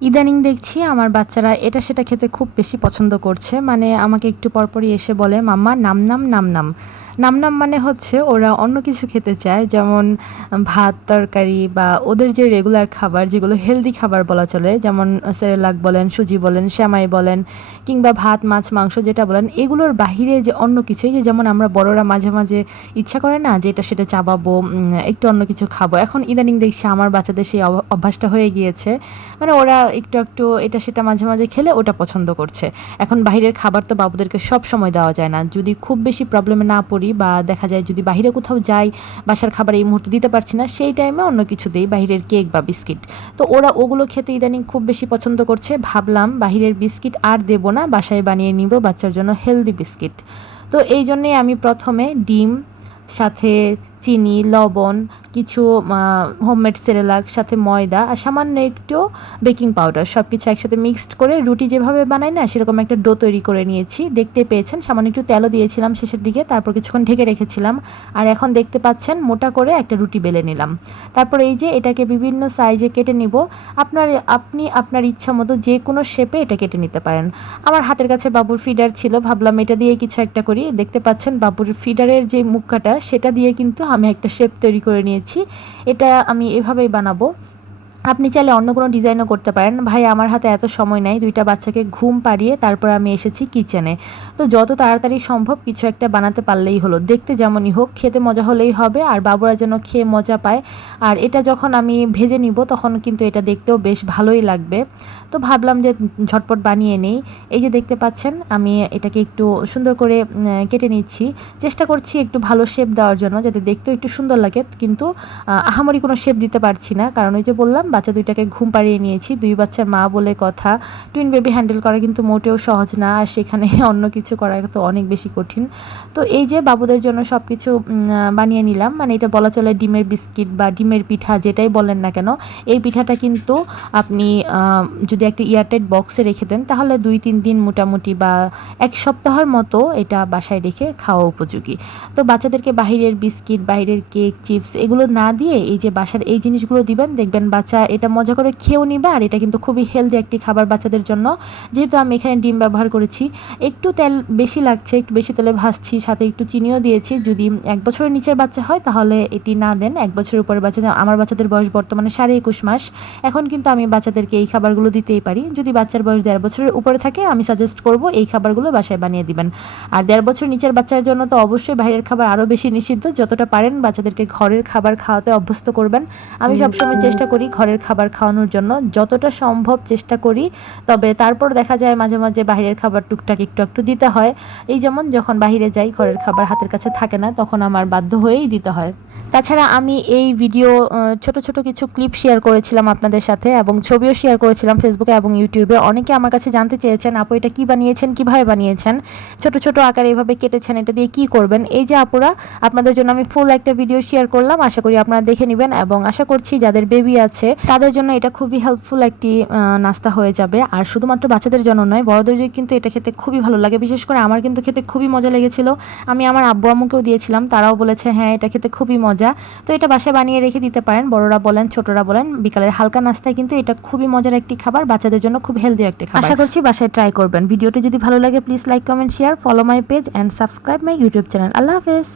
ইদানিং দেখছি আমার বাচ্চারা এটা সেটা খেতে খুব বেশি পছন্দ করছে। মানে আমাকে একটু পরপরই এসে বলে, মাম্মা, নাম নাম নাম নাম। নাম নাম মানে হচ্ছে ওরা অন্য কিছু খেতে চায়, যেমন ভাত, তরকারি বা ওদের যে রেগুলার খাবার, যেগুলো হেলদি খাবার বলা চলে, যেমন সেরেলাক বলেন, সুজি বলেন, শ্যামাই বলেন, কিংবা ভাত, মাছ, মাংস যেটা বলেন, এগুলোর বাহিরে যে অন্য কিছু যে যেমন আমরা বড়রা মাঝে মাঝে ইচ্ছা করে না যে এটা সেটা চাবাবো একটু অন্য কিছু খাব। এখন ইদানিং দেখছি আমার বাচ্চাদের সেই অভ- অভ্যাসটা হয়ে গিয়েছে। মানে ওরা একটু একটু এটা সেটা মাঝে মাঝে খেলে ওটা পছন্দ করছে। এখন বাইরের খাবার তো বাবুদেরকে সব সময় দেওয়া যায় না। যদি খুব বেশি প্রবলেমে না পড়ি বা দেখা যায় যদি বাইরে কোথাও যাই, বাসার খাবার এই মুহূর্তে দিতে পারছি না, সেই টাইমে অন্য কিছু দিই বাইরের কেক বা বিস্কিট তো ওরা ওগুলো খেতে ইদানিং খুব বেশি পছন্দ করছে। ভাবলাম বাইরের বিস্কিট আর দেবো না, বাসায় বানিয়ে নিব বাচ্চার জন্য হেলদি বিস্কিট তো এই জন্যেই আমি প্রথমে ডিম, সাথে চিনি, লবণ, কিছু হোমমেড সেরেলাক সাথে ময়দা আর সামান্য একটু বেকিং পাউডার সব কিছু একসাথে মিক্সড করে রুটি যেভাবে বানাই না, সেরকম একটা ডো তৈরি করে নিয়েছি। দেখতে পেয়েছেন, সামান্য একটু তেলও দিয়েছিলাম শেষের দিকে, তারপর কিছুক্ষণ ঢেকে রেখেছিলাম। আর এখন দেখতে পাচ্ছেন, মোটা করে একটা রুটি বেলে নিলাম। তারপর এই যে, এটাকে বিভিন্ন সাইজে কেটে নিব। আপনার, আপনি আপনার ইচ্ছা মতো যে কোনো শেপে এটা কেটে নিতে পারেন। আমার হাতের কাছে বাবুর ফিডার ছিল, ভাবলাম এটা দিয়ে কিছু একটা করি। দেখতে পাচ্ছেন, বাবুর ফিডারের যে মুখটা সেটা দিয়ে কিন্তু আমি একটা শেপ তৈরি করে নিয়েছি। এটা আমি এভাবেই বানাবো। আপনি চাইলে অন্য কোনো ডিজাইনও করতে পারেন। ভাই, আমার হাতে এত সময় নাই, দুইটা বাচ্চাকে ঘুম পাড়িয়ে তারপর আমি এসেছি কিচেনে তো যত তাড়াতাড়ি সম্ভব কিছু একটা বানাতে পারলেই হলো। দেখতে যেমনই হোক, খেতে মজা হলেই হবে, আর বাবুরা যেন খেয়ে মজা পায়। আর এটা যখন আমি ভেজে নিব, তখন কিন্তু এটা দেখতেও বেশ ভালোই লাগবে। তো ভাবলাম যে ঝটপট বানিয়ে নেই। এই যে দেখতে পাচ্ছেন, আমি এটাকে একটু সুন্দর করে কেটে নিচ্ছি। চেষ্টা করছি একটু ভালো শেপ দেওয়ার জন্য, যাতে দেখতেও একটু সুন্দর লাগে। কিন্তু আহামরি কোনো শেপ দিতে পারছি না। কারণ ওই যে বললাম বাচ্চা দুইটাকে ঘুম পাড়িয়ে নিয়েছি। দুই বাচ্চার মা বলে কথা। টুইন বেবি হ্যান্ডেল করা কিন্তু মোটেও সহজ না, আর সেখানে অন্য কিছু করা তো অনেক বেশি কঠিন। তো এই যে বাবুদের জন্য সব কিছু বানিয়ে নিলাম। মানে এটা বলা চলে ডিমের বিস্কিট বা ডিমের পিঠা, যেটাই বলেন না কেন। এই পিঠাটা কিন্তু আপনি যদি একটা এয়ারটাইট বক্সে রেখে দেন, তাহলে দুই, তিন দিন মোটামুটি বা এক সপ্তাহের মতো এটা বাসায় রেখে খাওয়া উপযোগী। তো বাচ্চাদেরকে বাইরের বিস্কিট বাইরের কেক, চিপস এগুলো না দিয়ে এই যে বাসার এই জিনিসগুলো দিবেন, দেখবেন বাচ্চা এটা মজা করে খেয়েও নিবে আর এটা কিন্তু খুবই হেলদি একটি খাবার বাচ্চাদের জন্য। যেহেতু আমি এখানে ডিম ব্যবহার করেছি একটু তেল বেশি লাগছে একটু বেশি তেলে ভাজছি সাথে একটু চিনিও দিয়েছি। যদি এক বছরের নিচের বাচ্চা হয় তাহলে এটি না দেন এক বছরের উপরে বাচ্চা আমার বাচ্চাদের বয়স বর্তমানে সাড়ে একুশ মাস। এখন কিন্তু আমি বাচ্চাদেরকে এই খাবারগুলো দিতেই পারি। যদি বাচ্চার বয়স দেড় বছরের উপরে থাকে আমি সাজেস্ট করব এই খাবারগুলো বাসায় বানিয়ে দিবেন। আর দেড় বছর নিচের বাচ্চার জন্য তো অবশ্যই বাইরের খাবার আরও বেশি নিষিদ্ধ। যতটা পারেন বাচ্চাদেরকে ঘরের খাবার খাওয়াতে অভ্যস্ত করবেন। আমি সবসময় চেষ্টা করি ঘরের খাবার খাওয়ানোর জন্য যতটা সম্ভব চেষ্টা করি। তবে তারপর দেখা যায় মাঝে মাঝে বাইরের খাবার টুকটাক একটু একটু দিতে হয়। এই যেমন যখন বাইরে যাই, ঘরের খাবার হাতের কাছে থাকে না, তখন আমার বাধ্য হয়েই দিতে হয়। তাছাড়া আমি এই ভিডিও ছোট ছোট কিছু ক্লিপ শেয়ার করেছিলাম আপনাদের সাথে এবং ছবিও শেয়ার করেছিলাম ফেসবুকে এবং ইউটিউবে অনেকে আমার কাছে জানতে চেয়েছেন, আপু, এটা কী বানিয়েছেন? কীভাবে বানিয়েছেন? ছোট ছোট আকারে এভাবে কেটেছেন, এটা দিয়ে কি করবেন? এই যে আপুরা, আপনাদের জন্য আমি ফুল একটা ভিডিও শেয়ার করলাম। আশা করি আপনারা দেখে নেবেন এবং আশা করছি যাদের বেবি আছে তাদের জন্য এটা খুবই হেল্পফুল একটি নাস্তা হয়ে যাবে। আর শুধুমাত্র বাচ্চাদের জন্য নয়, বড়দের কিন্তু এটা খেতে খুবই ভালো লাগে। বিশেষ করে আমার কিন্তু খেতে খুবই মজা লেগেছিল। আমি আমার আব্বু আম্মুকেও দিয়েছিলাম, তারাও বলেছে হ্যাঁ এটা খেতে খুবই মজা। তো এটা বাসায় বানিয়ে রেখে দিতে পারেন, বড়রা বলেন, ছোটরা বলেন, বিকালের হালকা নাস্তায় কিন্তু এটা খুবই মজার একটি খাবার, বাচ্চাদের জন্য খুব হেলদি একটি খাবার। আশা করছি বাসায় ট্রাই করবেন। ভিডিওটি যদি ভালো লাগে please like comment share follow my page and subscribe my YouTube channel আল্লাহ হাফেজ।